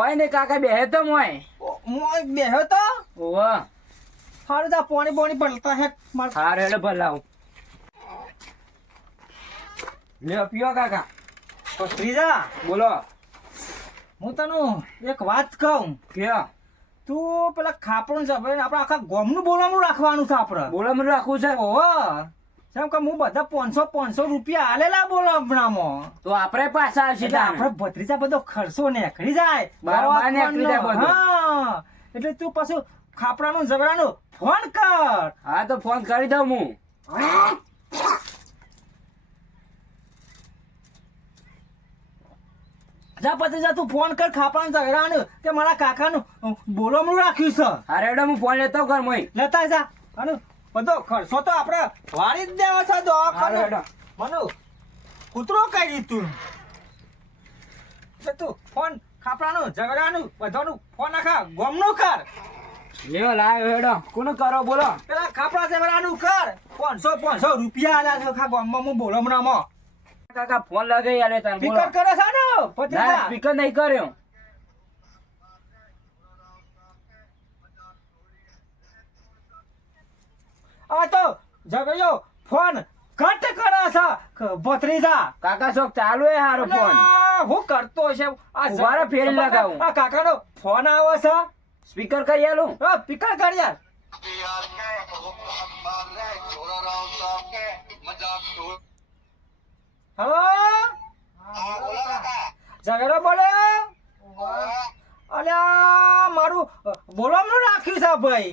કરતો ને કાકા બેહે તો મોય મોય બેહ્યો તો ઓવા હારે જા પોણી પોણી પડતા હે. માર હારે એટલે ભલાવ. લે પીઓ કાકા. તો શ્રીજા બોલો. હું તને એક વાત કહું. કે તું પેલા ખાપણું છે આપણે આખા ગોમનું બોલવાનું રાખવાનું છે આપણે. બોલવાનું રાખવું છે? ઓહો જેમ કે હું બધા પાંચસો પાંચસો રૂપિયા આલેલા બોલો હમણાંમાં. તો આપણે પાછા આવશે એટલે આપણે ભત્રીજા બધો ખર્ચો નીકળી જાય. બરાબર નીકળી જાય બધો. એટલે તું પાછું ખાપરાનું ઝઘડાનું ફોન કર. હા તો ફોન કરી દઉં હું. જા પછી જા તું ફોન કર ખાપરાનું ઝઘડાનું કે મારા કાકાનું. બોલવાનું રાખ્યું છે અરે હું ફોન લેતો કર મય. લેતા જા. અને બધો ખર્ચો તો આપણે વાળી જ દેવા છે હારે મનુ કૂતરો કઈ તું? એટલે તું ફોન ખાપરાનું ઝઘડાનું બધાનું ફોન આખા ગોમનું કર. લ્યો લાયો હેડો. કોનું કરો બોલો? પેલા ખાપરા ઝઘડાનું કર. પાંચસો પાંચસો રૂપિયા આલ્યા છે ખા ગોમમાં. હું બોલો હમણાં કાકા ફોન લગાઈ આલે તને સ્પીકર કરે છે ને સ્પીકર નહીં કર્યો. આ તો ઝઘડ્યો ફોન કટ કરા છે. ભત્રીજા કાકા શોખ ચાલુ હે હારો ફોન? હું કરતો છે? આ વારા ફેર ફેરી લગાવું. આ કાકાનો ફોન આવે છે? સ્પીકર કરી આલું? હા સ્પીકર કરી યાર હલો? ઝઘડો બોલે? અલ્યા મારું બોલવાનું રાખ્યું છે ભાઈ.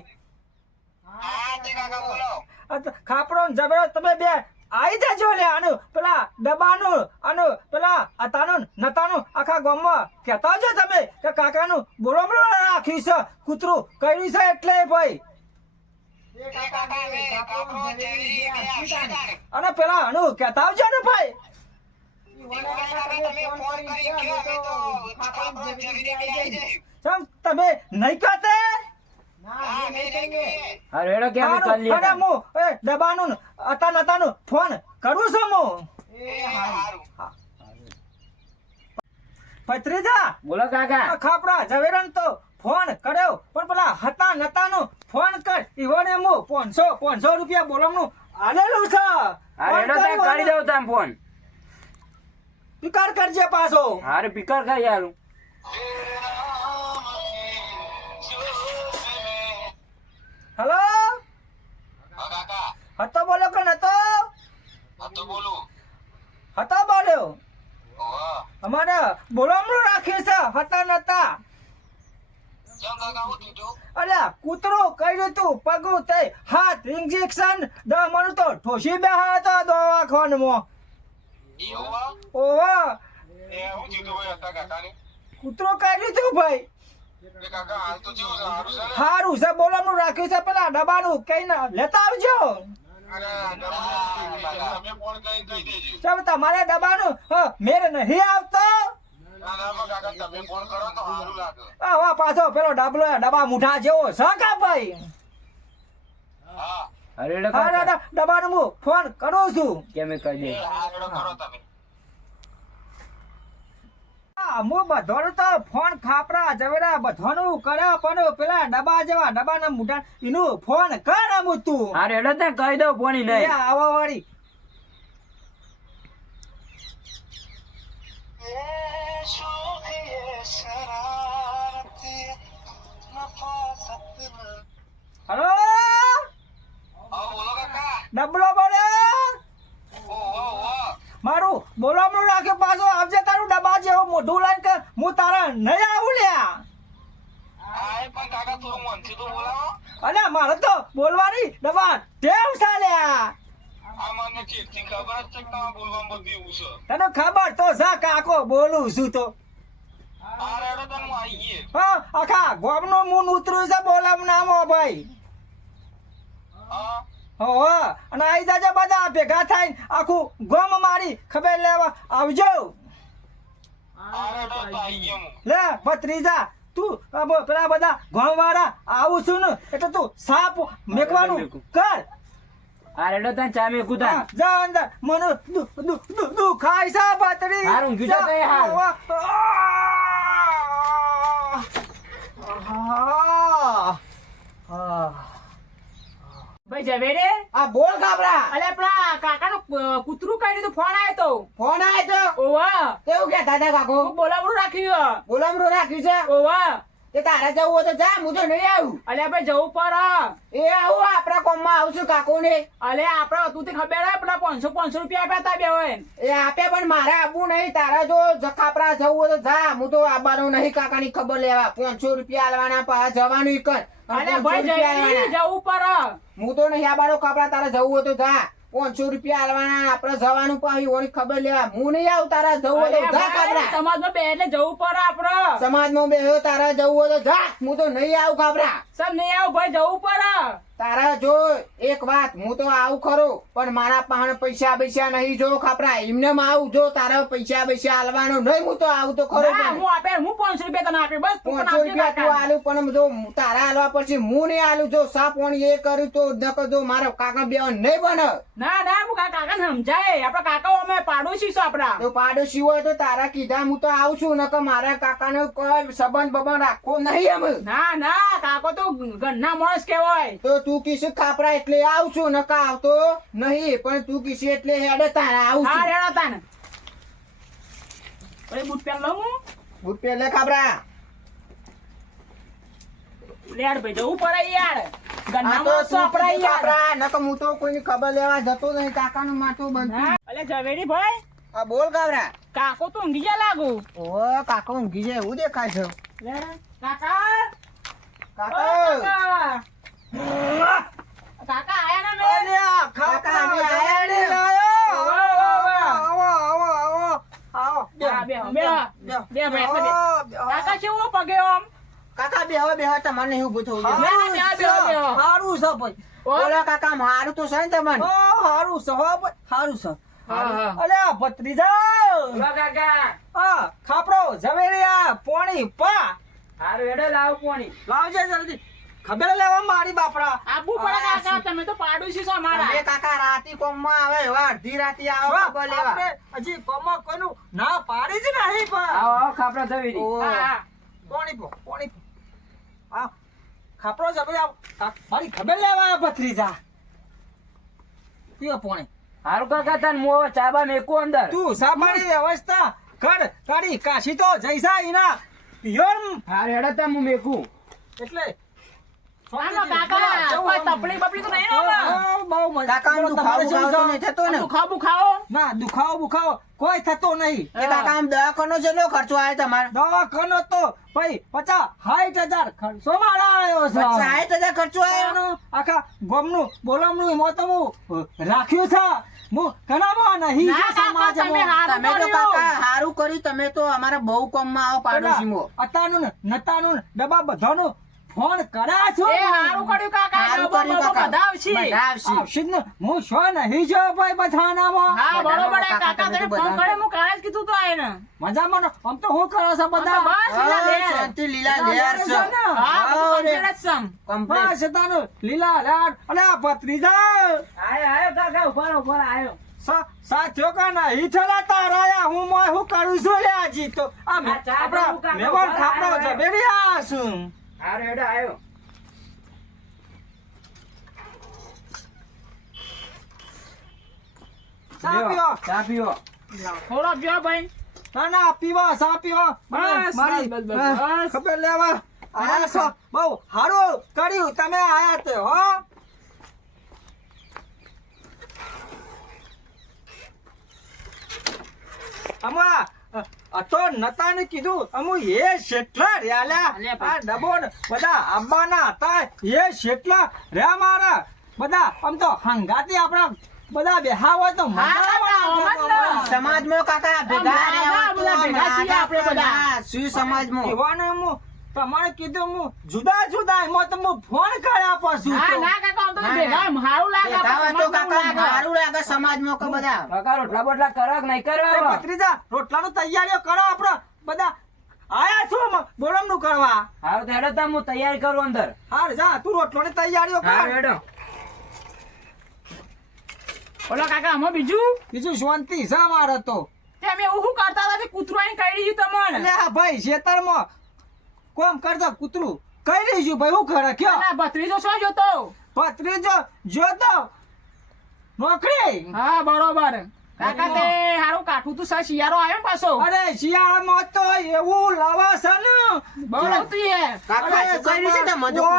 ને ઝઘડો તમે બે આઈ જજો લે આનું, પેલા ડબ્બાનું આનું, પેલા અતાનું, નતાનું, આખા ગામમાં કહેતા છો તમે કે કાકાનું બોલવાનું રાખ્યું છે, કૂતરું કર્યું છે એટલે ભાઈ. અને પેલા આનું કહેતા આવજો ને ભાઈ. તમે નહીં કહેતે હારો હેડો કેમ કરી હારું, લે અરે હું. એ ડબ્બાનું ને. અતા નતાનું ફોન કરું છું હું. ભત્રીજા બોલો કાકા. ખાપરા ઝવેરન તો ફોન કર્યો. પણ પેલા હતા નતાનો ફોન કર. ઈવોને મુ 500 500 રૂપિયા બોલમનું આલેલું છે. અરે એડો ફોન તાર કરી દઉં તને ફોન. પિકાર કરજે પાછો. હારે પિકાર કરી આલું હલો? હતો બોલ્યો કે નતો? હતો બોલ્યો? અમારે બોલમનું રાખ્યું છે હતા નતા અલ્યા કૂતરો કર્યું તું પગું તે હાથ ઇન્જેક્શન દહ મનું તો ઠોસી બેહાડ્યો તો દવાખાનામાં ઓવા કૂતરો કર્યું તું ભાઈ. હારું છે બોલવાનું રાખ્યું છે પેલા ડબ્બાનું. કઈ ના લેતા આવજો. ચાલ તમારે હ, મેર નહીં આવતો. આ વા પાછો પેલો ડબલો ડબ્બા મુઠા જેવો છે ભાઈ? હારે હેડો હા હું ફોન કરું છું. કેમ કરી દે હું બધાનું તો ફોન ખાપરા જવેરા બધાનું કરે પણ પેલા ડબ્બા જેવા ડબ્બાના મુઠા એનું ફોન કર આમ તું. હારે હેડો તને કહી દઉં ફોન નહીં. આવા વાળી. હલો? ડબલો બોલે મારું બોલામણું રાખે પાછો આવજે તારું ડબ્બા જેવો મોઢું લઈને કે હું તારા નહીં આવું લ્યા. અને મારે તો બોલવાની ડબ્બા ટેવ છે લ્યા. તને ખબર તો છે કાકો બોલું છું તો. હા આખા ગોમનો મૂન ઉતર્યું છે બોલામણામાં ભાઈ. હો? અને આવી જાજો બધા ભેગા થઈને આખું ગોમ મારી ખબર લેવા આવજો. લે ભત્રીજા તું પેલા બધા ગોમ વાળા આવું છું ને એટલે તું સાપ મેકવાનું કર. હારે હેડો તને ચા મેકું તને. હા, જા અંદર મને દુ દુ દુ ખાઈ સા પાતરી હારું, ઊંઘી જા હાલ. આ! ઝવેરે? આ બોલ ગાબરા અલે પેલા કાકાનું નું કૂતરું કાઢ્યું તું ફોન આવ્યો તો. ફોન આવ્યો તો? ઓવા. કેવું કહેતા હતા કાકો? બોલાવડું રાખ્યું બોલામણું રાખ્યું છે? ઓવા. તે તારે જવું હોય તો જા હું તો નહીં આવું. અલે આપણે જવું પર. એ આવું આપણા કોમમાં આવશું કાકો ને અલે આપણે હતું તે ખબર પેલા પાંચસો પાંચસો રૂપિયા આપ્યા તા બે હોય. એ આપે પણ મારે આપવું નહીં. તારા જો જખાપરા જવું હોય તો જા હું તો આવવાનું નહીં કાકાની ખબર લેવા. પાંચસો રૂપિયા આલવાના પા જવાનું કર. અલે ભાઈ. જવું પર. હું તો નહીં આબાનો કપડા તારે જવું હોય તો જા. પાંચસો રૂપિયા આલવાના આપણે જવાનું પાછી ઓની ખબર લેવા. હું નહીં આવું તારા જવું હોય તો જા કાબરા સમાજમાં બે એટલે જવું પડે આપડે. સમાજ સમાજમાં બેહ્યો તારા જવું હોય તો જા. હું તો નહીં આવું કાબરા સર નહીં આવું ભાઈ જવું પર તારા જો એક વાત હું તો આવું ખરો પણ મારા પાસે પૈસા પૈસા નહીં જો ખાપરા એમને આવું જો તારા પૈસા પૈસા આલવાનો નહીં હું તો આવું તો ખરો હું આપે હું પાંચસો રૂપિયા તને આપી બસ પાંચસો રૂપિયા તું કાકા. આલું પણ જો તારા આલવા પછી હું નહીં આલું જો સાપ પાણી એ કર્યું તો નકર જો મારો કાકા બેવા નહીં બને. ના ના હું કાકા સમજાય આપડા કાકા અમે પાડોશી છો આપડા તો પાડોશી હોય તો તારા કીધા હું તો આવું છું નકર મારા કાકાનો કોઈ સંબંધ બબંધ રાખવો નહીં એમ. ના ના કાકો તો ઘરના માણસ કહેવાય. તો તું કીશું કાપરા એટલે આવું નકા આવતો નહીં પણ તું કીશું એટલે હેડે તારા આવું હા રેડો તાને. ઓય બૂટ પહેર લઉં હું. હું પેલે કાપરા લેડ ભાઈ જવું પડે યાર. ઘરના તો માણસ છો તું આપણા કીધું યાર. કાપરા હું તો કોઈની ખબર લેવા જતો નહીં કાકાનું માટું બંધ અલે ઝવેરી ભાઈ. આ બોલ કાબરા કાકો તો ઊંઘી ગયા લાગુ. ઓ કાકો ઊંઘી જાય એવું દેખાય છે. કાકા. કાકા. કાકા કાકા આયા ના મેં અલ્યા, કાકા, આયા ને. આવો, આવો, આવો. આવો. હા, બેહો, બેહો. બેહો. બે બે. બેહો, બેહો. કાકા કેવો પગે આમ કાકા બેહો બેહો તમારે નહીં ઊભું થવું જોઈએ. ના, ના, બેહો, બેહો, બેહો. હારું છે ભાઈ બોલો કાકા મારું તો છે ને તમને ઓ, હારું છે હો ભાઈ, હારું છે હા, હા. અલ્યા ભત્રીજા કાકા હા ખાપરો ઝવેરિયા પોણી પા હારું હેડો લાવ પોણી લાવજે જલ્દી ખબર લેવા મારી બાપડા. આબુ પડે કાકા તમે તો પાડોશી છો મારા એ કાકા રાતી કોમમાં આવે એવા અડધી રાતી આવે ખબર લેવા આપણે હજી કોમમાં કોઈનું ના પાડી જ નહીં પણ. આવો આવો ખાપરા ઝવેરી હા, કોણી પો કોણી પો. આ ખાપરો ઝવેરિયા આ મારી ખબર લેવા ભત્રીજા. પીવો પોણી. હારું કાકા તને મો ચાબા મેકો અંદર? તું સાંભળી વ્યવસ્થા. કર કરી કાશી તો જઈસા ઈના. પિયોર હારું હેડો તને મેકું. એટલે દુખાવો બુખાવો? કોઈ થતો નહીં. કાકા દવાખાનો કેટલો ખર્ચો આવે તમારે? દવાખાનો તો ભાઈ પચાસ સાઠ હજાર ખર્ચો મારા આવ્યો છે. સાઠ હજાર ખર્ચો આવ્યો? આખા ગામનું બોલમનું એમાં તો હું રાખ્યું છે. હું નહીં કાકા, તમે હારું તમે તો કાકા સારું કર્યું તમે તો અમારા બહુ કોમમાં આવો પાડોશીમાં. અતાનું ને નતાનું ને ડબ્બા બધાનું ફોન કરા છો? એ હારું કર્યું કાકા હારું કર્યું કાકા. બધા આવશે. આવશે. ને હું શું નહીં જો ભાઈ બધાનામાં? હા બરોબર હે, કાકા કાકા તમે તમે તો ફોન કરે હું કાલે જ કીધું તો આઈને મજામાં? આમ તો હું કરો છો બધા? બસ શાંતિ લીલા લેર લેર છે. છે હા જ સમ. complete. બસ તાનું લીલા લાડ અને આ ભત્રીજા. આયો આયો કાકા ઉપર ઉપર આયો. સા સાથ્યો કા નહીં થલા તારાયા હું મોય હું કરું છું લે આજી તો આ આપણા કાકા, ખાપડો જબેરી આ છું. હારું હેડો આયો. ચા પીવો ચા પીવો થોડો પીવો ભાઈ. ના ના પીવો ચા પીવો. બસ, મારી બસ, બસ, હા, બસ. ખબર લેવા. આયા છો. બહુ સારું કર્યું તમે આયા તે હો. તો નતાને કીધું અમુ એ શેટલા ભાઈ. આ ડબો બધા આંબાના હતા એ શેટલા રહ્યા મારા બધા આમ તો હંગાતી આપણા બધા બેહા હોય તો. સમાજમાં કાકા ભેગા આપણે બધા. શું સમાજમાં એવાને તમારે કીધું હું જુદા જુદા એમાં તો હું ફોન કર્યા પછી ના ના કાકા તો ના, ભેગા ના. લાગે તો કાકા મારું લાગે. સમાજમાં કો બધા. કાકા રોટલા બોટલા કરો કે નહીં પત્રીજા રોટલા રોટલાનું તૈયારીઓ કરો આપડે. બધા આયા છું બોલમનું કરવા? હારું તો હેડો તમે હું તૈયારી કરું અંદર. હાર જા તું રોટલાની તૈયારીઓ કર. હેડો. ઓલો કાકા આમાં બીજું? બીજું શાંતિ છે મારે તો. તે અમે એવું કરતા હતા? કૂતરો અહીં કાઢી ગયું તમને. ભાઈ ખેતરમાં કોમ કરતા કૂતરું કઈ રહીશું ભાઈ હું કરે કયો ભત્રીજો શું જોતો ભત્રીજો જોતો નોકરી હા બરોબર કાકા તે હારું કાઠું તું સા શિયાળો આવ્યો પાછો અરે શિયાળામાં તો એવું લાવા છે ને હે કાકા શું કર્યું છે તે મજો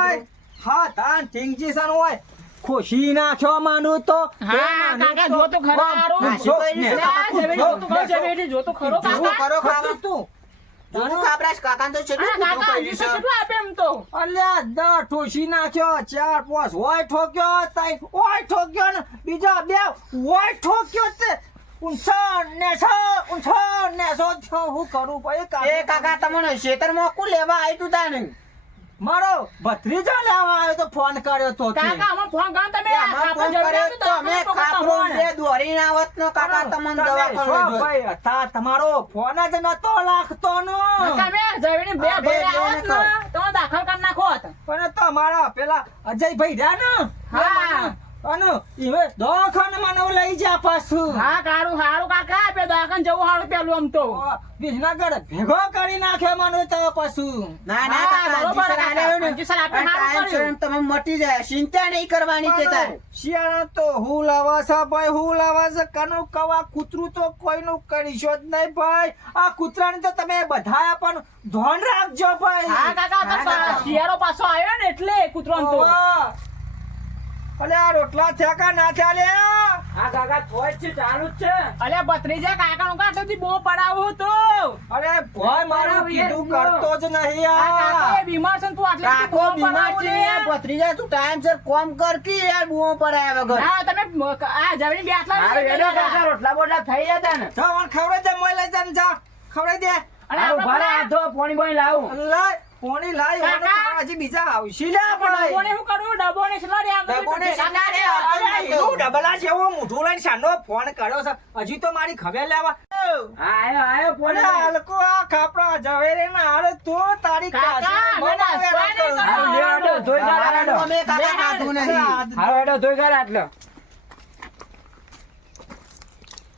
હા તાન ઠીંગજી સન હોય ખુશી નાખ્યો માનું તો હા કાકા જો તો ખરા હારું તો ખરો જો તો ખરો કાકા તું જોવું ખાબરાશ કાકાને તો છેલ્લું કૂતરું કાકા કર્યું હજી તો છે. કેટલું આપે એમ તો. અલ્યા દ ઠોસી નાખ્યો ચાર પાંચ હોય ઠોક્યો તઈ હોય ઠોક્યો ને બીજા બે હોય ઠોક્યો તે. ઊંચો નેસો ઊંચો નેસો હું કરું? પછી એ કાકા તમને ખેતરમાં કુ લેવા આવ્યું તું તાને? મારો ભત્રીજો લેવા આવ્યો તો ફોન કર્યો તો કાકા અમે ફોન કરો તમે? ફોન કર્યો તો અમે કાપરો તો દોરી ના આવત નો કાકા તમને દવા કરો ભાઈ? હતા તમારો ફોન જ નતો લાગતો નો તમે જઈને બે ભાઈ આવત નો. તો દાખલ કરી નાખો હતા. પણ તમારા પેલા અજયભાઈ રહ્યા ને. હા. અને ઈવે દવાખાને મને લઈ જા પાછું. હા કારું હારું કાકા આપે દાખલ જવું હારું પેલું આમ તો. વિસનગર ભેગો કરી નાખે મને તો પાછું. ના ના કાકા તમે મટી જાય. ચિંતા નહીં કરવાની તે તાર. શિયાળા તો હું લાવા છે ભાઈ હું લાવા છે. કનું કવા કૂતરું તો કોઈનું કરીશો જ નહીં ભાઈ. આ કૂતરાને તો તમે બધા પણ ધોન રાખજો ભાઈ. હા કાકા શિયાળો પાછો આવ્યો ને એટલે કૂતરો તો. અલે આ રોટલા થયા કા ના થયા લે? કાકા છે ચાલુ જ છે. અલ્યા ભત્રીજા કાકા નું કાઢો થી બહુ પડાવું તો અરે ભાઈ મારું કીધું કરતો જ નહીં આ કાકા બીમાર છે ને તું આટલા કાકો બીમાર છે. ભત્રીજા તું ટાઈમસર કોમ કર કે યાર બૂમો પડાયા વગર. તમે આ જવણી બે આટલા હારું, બેઠા. કાકા, રોટલા બોટલા થઈ જતા ને. જા મને ખવડાવી દે મોય લઈ જા ખવડાવી દે. અને આપણે આધો પોણી બોણી લાવું. લાય પોણી લાય ઓને કાકા. બીજા આવશે લે ડબ્બોને કોને હું કરું રે ડબ્બોને ભેગા છેલ્લા રે, કર્યા. અરે, અરે ડબલા જેવો મોઢું લઈને સાનો ફોન કર્યો છે હજી તો મારી ખબર લેવા આયો આયો ફોન હલકો આ ખાપડા જવેરે ના હારે તો તારી કાકા, કાચી અમે નાસ્તો નહીં બનાવે કરવા. રાખો. હારું, કાકા ધોઈ નહીં હારું, અમે ધોઈ નહીં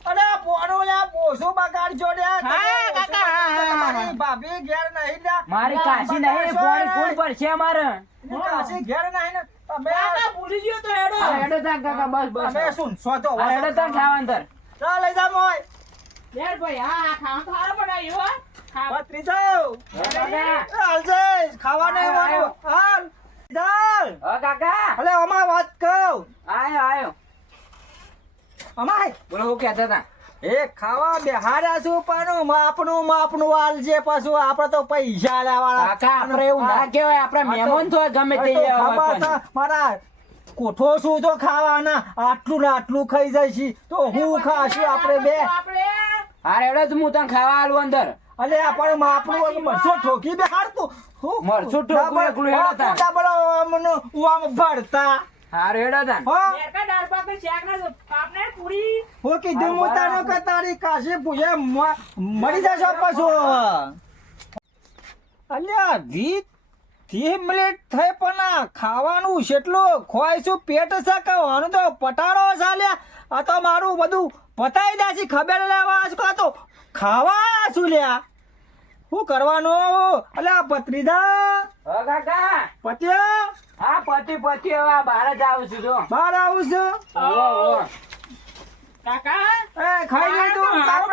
અરે પોણું લે પોસો બગાડજો લે હા, કાકા, હા, હા, હા. તમારી ભાભી ઘેર નહીં લે. મારી કાશી નહીં કોણ કોણ પર અમારે? મારે કાશી ઘેર નહીં ને તમે કાકા ભૂલી ગયો તો એડો એડો તા કાકા બસ બસ. તમે શું સોચો એડો તા ખાવા અંદર. ચાલ લઈ જા મોય લેર ભાઈ હા હા ખાવાનું તો સારું બનાવ્યું હો. જાવ કાકા. હાલજે ખાવા નહીં આયો, હાલ ચાલ હા કાકા. અલે અમાર વાત કહું આયો આયો અમાય બોલો હું કહેતા હતા. એ ખાવા બેહાર્યા છું પણ માપનું માપનું આલજે પાછું. આપણે તો પૈસા લેવાના. કાકા આપણે એવું ના. કહેવાય આપણા મહેમાન તો ગમે તે છે. મારા કોઠો શું તો ખાવાના. આટલું ને આટલું ખાઈ જાય છે તો હું ખાશું આપણે બે? અરે તો હું તને ખાવા આલું અંદર. અલે આપણે પણ માપનું મરસો ઠોકી બેહાડતું. હું મરચું ઠોકવું એકલું હેડો તાન. ડબલ આમનું આમ ભરતા. હારું હેડો તાન. હો. લેરકા દાળ ભાત ને શાક ને પાપને પૂરી. હું કીધું હું તને કે તારી કાશી પૂછે મ- મરી જશો પાછું. અલ્યા ત્રીસ મિનિટ થઈ પણ આ ખાવાનું કેટલું ખોવાઈશું પેટ સકાવવાનું તો પટાડો ચાલ્યા આ તો મારું બધું પતાઈ દેશે ખબર લેવા આજ તો ખાવા શું લ્યા. શું કરવાનો? અલ્યા પત્રીદા. હ કાકા પત્યા હા પતિ પતિ હવે બહાર જ આવું છું જો. બહાર આવું છું? ઓવો. કાકા? એ ખાઈ લીધું હારો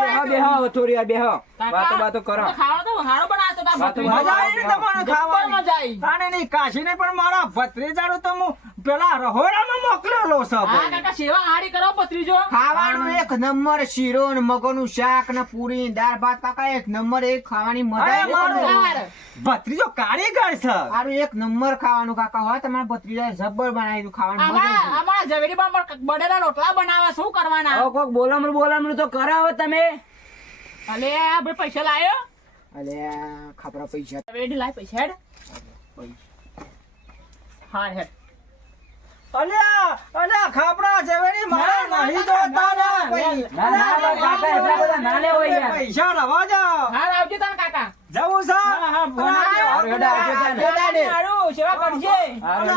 બેહો બેહો થોડી બેહો. વાતો વાતો કરો. ખાવા તો હારો બનાવતો તા વાતો ભત્રીજો. આવી ને તમને મજા આવી નહીં કાશીને પણ મારા ભત્રીજાનો તો હું પેલા રહોડામાં મોકલેલો છે હા કાકા સેવા હારી કરો ભત્રીજો. ખાવાનું એક નંબર શીરો ને મગનું શાક ને પૂરી ને દાળ ભાત કાકા એક નંબર એક ખાવાની મજા. ભત્રીજો કારીગર છે. મારું એક નંબર ખાવાનું કાકા હોય તમારા ભત્રીજા જબ્બર બનાવી દઉં ખાવાનું મજા અમારા આવી. પણ ઝવેરી રોટલા બનાવવા શું કરવાના? હવે કોક બોલામણું બોલામણું તો કરાવો તમે. અલે આ ભાઈ પૈસા લાયો. અલે ખાપરા પૈસા. વેડી લાય પૈસા હેડ. હા હેડ. અલ્યા અલ્યા ખાપડા મારા નહીં ને. ના, કાકા, એટલા બધા ના લેવો યાર. પૈસા રવા જાઓ હા આવજો તાર કાકા જવું છે હા, હા, આવજો. સેવા કરજે આવજો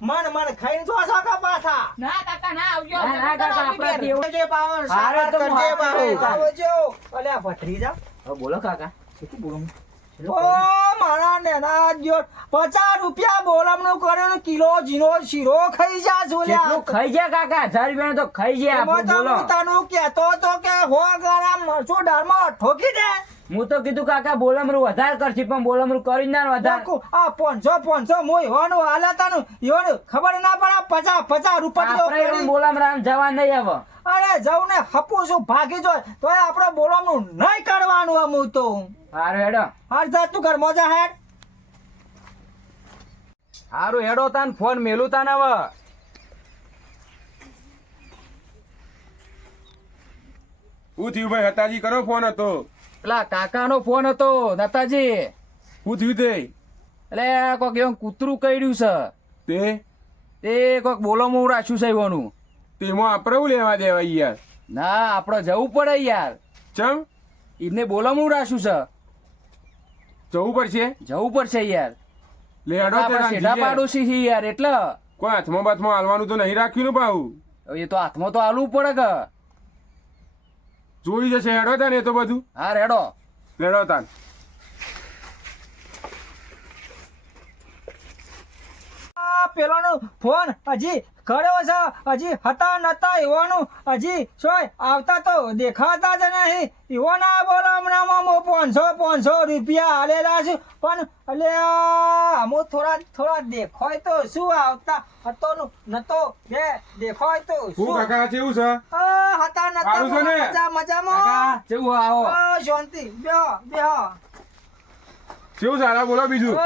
મન મન ખાઈને જો છો પાછા ના કાકા ના આવજો ના, ના, કાકા, આપણા આવજો તેવું- પાવન, સારા કરજે હારું આવજો અલ્યા ભત્રીજા બોલો કાકા શું બોલું ઓ મારા નેના દ્યો પચાસ રૂપિયા બોલમનું કર્યું કિલો જીનો શીરો ખાઈ જા છું ખાઈ ગયા કાકા? હજાર રૂપિયા તો ખાઈ તો બોલો તને કહેતો હતો કે હો ગરમ મરચું દાળમાં ઠોકી દે. હું તો કીધું કાકા બોલમરું વધારે કરશે પણ બોલમરું કરી જ ના વધારે. આ પાંચસો પાંચસો હું એવાનું હાલતાનું એવાનું ખબર ના પડે પચા પચા રૂપિયા બોલમરામ જવા નહીં હવે અરે જવું ને હપું છું ભાગી જોય. તો આપણે બોલવાનું નહીં કરવાનું અમુ તો. હારું હેડો. હાર જા તું ઘર મોજા હેડ. હારું હેડો તાન ફોન મેલું તાન હવે. હું થયું ભાઈ? હતાજી કરો ફોન હતો. પેલા કાકાનો ફોન હતો દાતાજી શું થયું તે એટલે કોક એવું કૂતરું કર્યું છે. તે? તે કોક બોલો હું રાખ્યું છે એવાનું. તેમાં આપણે શું લેવા દેવા યાર? ના આપણે જવું પડે યાર. ચમ? એમને બોલામણું રાખ્યું છે. જવું પડશે? જવું પડશે યાર. લે હેડો તે સીધા. પાડોશી છે યાર એટલે. કોઈ હાથમાં બાથમાં હાલવાનું તો નહીં રાખ્યું ને ભાવ એ તો હાથમાં તો હાલવું પડે કે. જોઈ જશે હેડો તાને એ તો બધું. હા રેડો. રેડો તાન આ પેલાનો ફોન હજી કર્યો છે હજી હતા નતા એવાનું હજી સોય આવતા તો દેખાતા જ નહીં. એવાના બોલો હમણાં હું પાંચસો પાંચસો રૂપિયા આલેલા છું. પણ એટલે હું થોડા થોડા દેખાય તો શું આવતા? હતો નું નતો બે દેખાય તો શું? કાકા કેવું છે? હતા નતા સારું મજા મજામાં? કેવું આવો. શાંતિ બેહો બેહો. કેવું સારા બોલો બીજું.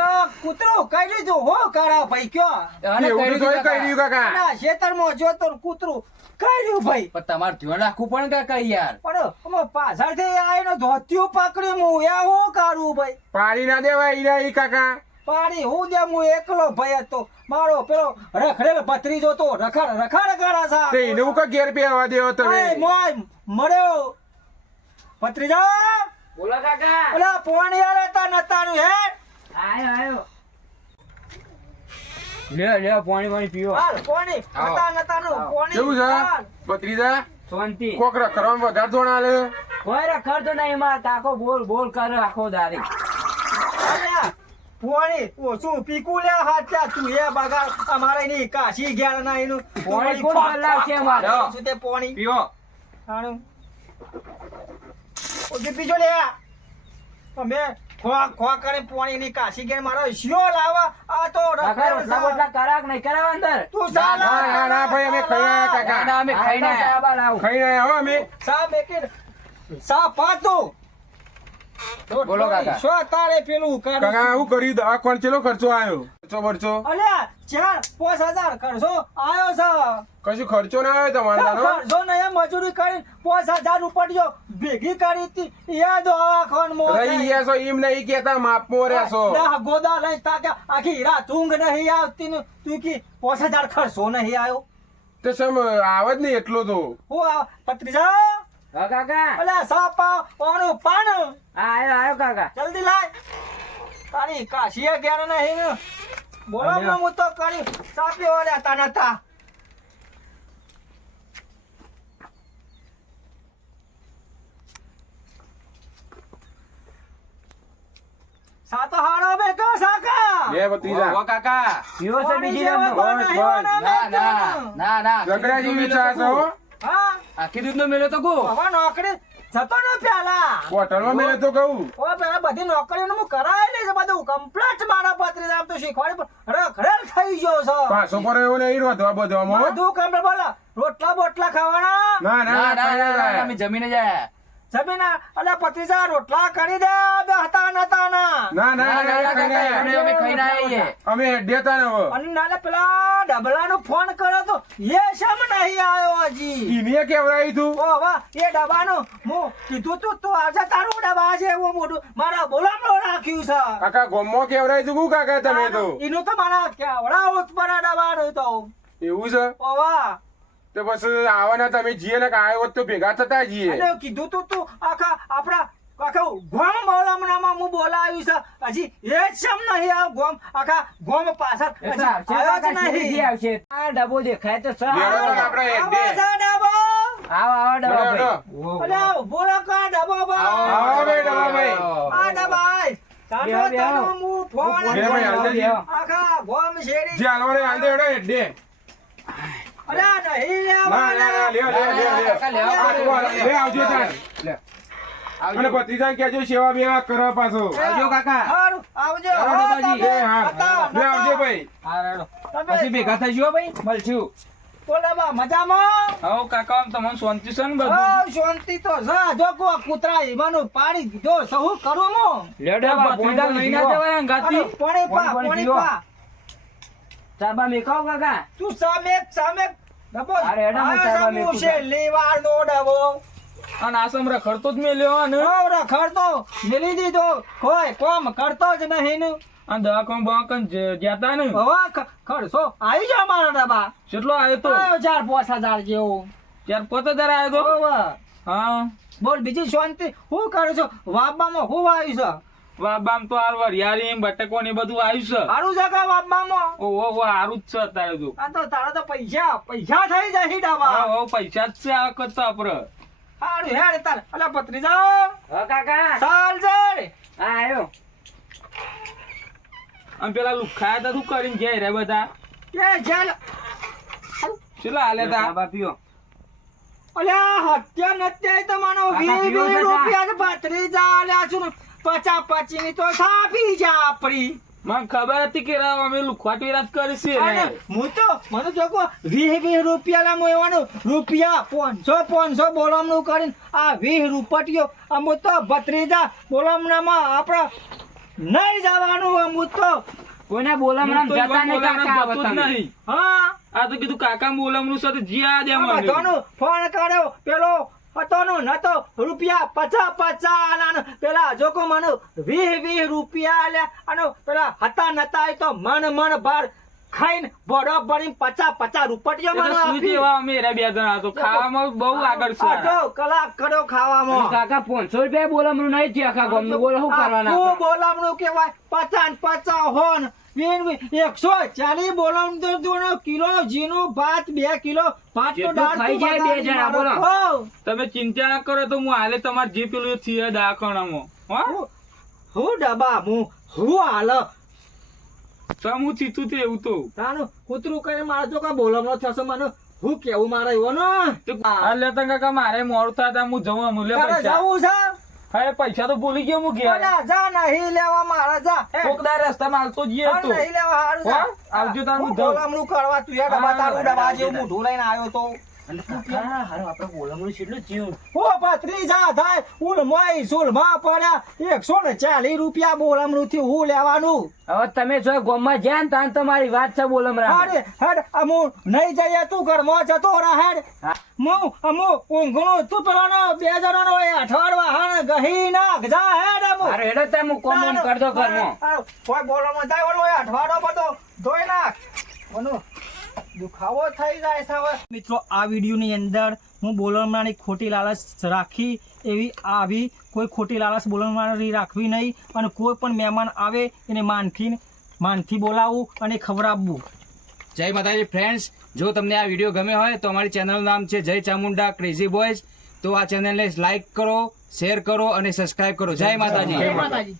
કૂતરો કઈ લીધું હો કરા ભાઈ કયો? અને એવું કર્યું તો કઈ લીધું કાકા. ના ખેતરમાં જો તો કૂતરો કઈ રહ્યું ભાઈ. પણ તમાર ધ્યાન રાખવું પણ કાકા યાર. પણ અમે પાછળથી આવીને ધોતિયું પકડ્યું હું એ હું કરું ભાઈ? પાડી ના દેવાય ઈરા ઈ કાકા. પાણી હું દે? હું એકલો ભાઈ હતો. મારો પેલો રખડેલ પથરી જોતો રખડ રખડ કરા તે એને હું કા ઘેર પહેરવા દેવો તમે મોય મળ્યો. ભત્રીજા બોલો કાકા. ઓલા ફોન યાર હતા નતાનું હે? આયો આયો. લે લે પાણી પાણી પીવો હાલ પાણી. નતા નતાનું પાણી. કેવું છે? હાલ. ભત્રીજા શાંતિ. કોક રખડવામાં વધારે ધોણ આલે? કોઈ તો નહીં માર તાકો બોલ બોલ કર આખો દારી પોણી. પોણી ઓછું પીકું લે હાચા તું એ બગાડ અમારે ની કાશી ગયા ના એનું. પોણી કોણ બદલાવશે અમારે? શું તે પોણી? પીવો આનું ઓકે બીજો લે. અમે ખોવા ખોવા કરીને પોણીની કાશી કે મારો શિયો લાવા. આ તો કાકા રખડેલ રોટલા બોટલા કરાક નહીં કરાવ અંદર. તું સા ના, ના, ના, ભાઈ, અમે ખાઈ કાકા. ના, ના, અમે ખાઈને ના ખાઈ ના હો અમે. સા બેકે સા પાતું બોલો કાકા. શું તારે પેલું કરું કાકા હું કરી દો આ કોણ ચેલો ખર્ચો આવ્યો ખર્ચો બરચો? અલે ચાર પાંચ હજાર ખર્ચો આવ્યો છે. કશું ખર્ચો ના આવ્યો તમારે ખર્ચો નહીં મજૂરી કરી પાંચ હજાર ઉપડ્યો ભેગી કરી હતી. યાદ ખોન મો રહી ગયા છો એમ નહીં કેતા માપમાં રહેશો દહ ગોદા લઈ તાકે આખી રાત ઊંઘ નહીં આવતી ને. તું કી પાંચ હજાર ખર્ચો નહીં આવ્યો? તો સમ આવે જ નહીં એટલો તો. હું પત્રીજા હા કાકા. અલ્યા સાપા ઓનું પાન આ આયો આયો કાકા. જલ્દી લાય. તારી કાશીએ ગયા નહીં ને. બોલો. હું તો કરી સાપી ઓલ્યા તા નતા. સાતો હારો બેટો સાકા. બે ભત્રીજા. ઓ કાકા. પીવો છે બીજી જેવો ના ના બેટો. ના ના. ઝઘડા જેવી ચા છે હો. આખી દૂધ નો મેળો તો કહું? હવે નોકરી જતો ને પેલા. હોટલમાં મેળો તો કહું. ઓ પેલા બધી નોકરીઓનું હું કરાયેલી છે બધું કમ્પ્લીટ મારા પત્રી આમ તો શીખવાડી પણ રખડેલ થઈ ગયો છે. પાછો પર એવો નહીં રોધવા બધવામાં હો. બધું કમ્પ્લીટ બોલો રોટલા બોટલા ખાવાના? ના ના ના ના અમે જમીને જાય. જમીના અલે પત્રીજા રોટલા કરી દે બે હતા નતા. ના. ના ના ના ના ના કાકા ખાઈને અમે ખાઈને આવીએ અમે હેડ્યા ને હવે. અને નાલે પેલા ડબલાનો ફોન કર્યો તો એ શમ નહીં આવ્યો હજી? ઈને કેવડાવી તું? ઓ વાહ એ ડબાનો. હું કીધું તું તું આજે તારું ડબા છે એવું મોટું મારા બોલામાં રાખ્યું છે. કાકા ગોમમાં કેવડાવી તું? કાકા તમે તો? એનું તો મારા કેવડા ઉત્પન્ન ડબાનું તો. એવું છે? ઓ વાહ. તો બસ આવવાના તમે જીએ ને હોત તો ભેગા થતા જીએ. કીધું તું તું આખા આપણા આખા ગોમ બોલામણામાં હું બોલાવ્યું છે હજી એ શમ નહીં આવ ગોમ આખા ગોમ પાછળ હજી નહીં આવશે. આ ડબો દેખાય તો સર. ડબો. આવો આવો ડબો ભાઈ. અલ્યા, ઊભો કા ડબો ભાઈ. આવો બે ડબો ભાઈ. આ ડબાઈ. તાનો. તાનો ફોન ભાઈ. આખા ગોમ શેરી જે. નહીં લેવા લે આવજો. અને ભત્રીજાને કહેજો સેવા બેવા કરો પાછો. આવજો કાકા. હારું, આવજો. એ હા બે આવજો ભાઈ. હા રેડો. પછી ભેગા થઈશું ભાઈ? મળશું. બોલે મજામાં? હવ કાકા આમ તમને શાંતિ છે ને બધું. હા, શાંતિ તો જા જો કો કૂતરા ઈવાનું પાણી દીધો સહુ કરો મો લેડે બા, ભત્રીજા લઈ ના જવાય ગાતી. અરે, પા, પોણી પોણી. પા. ચાબા મેકાવ કાકા? તું સામે સામે. ડબો. અરે, એડા માં આવ્યો ચાલવા છે મેકું મૂછે, ડબો. અને આસમ રખડતો જ મેલ્યો ને? રખડતો મેલી દીધો. કોઈ કોમ કરતો જ નહીં ને. આ દવાખાન બવાખાન જતા ને? હવે ખર્ચો આવી જા મારા ડબ્બા કેટલો આવ્યો તો? ચાર પાંચ હજાર જેવો. ચાર આવ્યો તો? હા. બોલ બીજી શાંતિ. હું કરું છું? વાબામાં હું આવ્યું છે? વાબામ તો હાલ વરિયાળી બટકો ને બધું આવ્યું છે. સારું છે કા વાબામાં ઓહો ઓહો સારું જ છે તારું તો. આ તો તારા તો પૈસા પૈસા થઈ જાય ડાબા. હો પૈસા જ છે આ વખત આપડે. સારું હેડ તાર. અલા પત્રીજા હા કાકા. ચાલ જડ હા આવ્યો. અને પેલા લુખાયા તા તું કરીને ગયા રે બધા? એ જેલ. ચલા હાલે તા? બાબા પીઓ અલ્યા હત્યા નત્યા તો માનો કાકા રૂપિયા પીવો છે વીસ જા. અલ્યા છું પચા પચી ની તો સાફી જા આપડી. મને ખબર હતી કે રાવ અમે લુખવાટ રાત કરી અને હું તો મને જો કો વીસ વીસ રૂપિયા લામો એવાનું રૂપિયા પાંચસો પાંચસો બોલમનું કરીને આ વીસ રૂપટીઓ અમુ તો ભત્રીજા બોલમણામાં આપણા નહીં જવાનું અમુ તો કોઈને બોલામણામ જતા નહીં કાકા નહીં. હા? આ તો કીધું કાકા બોલામનું સાથે જીયા દે મને ફોન કર્યો. પેલો હતો નતો રૂપિયા પચા પચા પેલા જોકો મને વીહ વીહ રૂપિયા આલ્યા અને પેલા હતા નતા તો મન મન ભર ખાઈને બોડો ભરીને પચાસ પચાસ રૂપટીઓ એ તો મને શું આપી. અમે રે બે જણા તો ખાવામાં બહુ આગળ છે. અડધો કલાક કર્યો ખાવામાં. કાકા પાંચસો રૂપિયા બોલામણું નહીં થયું કાકા ગમનું બોલો શું કરવાના? બોલામણું કેવાય પચાસ પચાસ હોન. એકસો ચાલીસ બોલામણું તો જોનો કિલો જીનું ભાત બે કિલો. ભાત તો દાળ ખાઈ જાય બે જણા, બોલો. તમે ચિંતા ના કરો તો હું હાલે તમારે જે પેલું થઈએ દાખણામાં હું- ડબા હું હું હાલ. સમ હું ચીતું તે એવું તો. તાનું કૂતરું કરીને મારે તો કઈ બોલવાનો થશે મને. હું કેવું મારે એવો ને? તો આ લેતા કાકા મારે મોડું થાય હું જવું આમ લે પૈસા. જવું છે? હા પૈસા તો ભૂલી ગયો હું ગયા જા નહીં લેવા મારા જા. કોકડા રસ્તા માં હાલતો જઈએ તો. નહીં લેવા હારું. આવજો તાર. બોલમણું કરવા તું યાર ડબ્બા હા, તારું હા, ડબ્બા જેવું મોઢું લઈને આવ્યો તો. અને કાકા હારું આપણે બોલામણું કેટલું થયું ઓ ભત્રીજા થાય ઉલમાઈ સુલમા પડ્યા. એકસો ને ચાલીસ રૂપિયા બોલમણું થી હું લેવાનું. હવે તમે જો ગામમાં જ્યાં ને ત્યાં તમારી વાત છે બોલમણા અરે હેડ અમુ નહીં જઈએ તું ઘરમાં જતો રહે. હું. અમુ ઊંઘણું તું પેલાનો બે જણાનો એ અઠવાડવા હાણ ગહી નાખ જા હેડ અમુ. અરે હેડો તમે હું કોમ ઓમ દો ઘરમાં. કોઈ બોલવામાં જાય ઓલો અઠવાડો બધો ધોઈ નાખ. ઓનો દુખાવો થઈ જાય સાવ મિત્રો આ વિડીયોની અંદર હું બોલવાની ખોટી લાલચ રાખી એવી આવી કોઈ ખોટી લાલચ બોલવાની રાખવી નહીં અને કોઈ પણ મહેમાન આવે એને માનથી માનથી બોલાવવું અને ખવડાવવું જય માતાજી ફ્રેન્ડ્સ જો તમને આ વીડિયો ગમે હોય તો અમારી ચેનલનું નામ છે જય ચામુંડા ક્રેઝી બોયઝ તો આ ચેનલને લાઇક કરો શેર કરો અને સબસ્ક્રાઇબ કરો. જય માતાજી. માતાજી.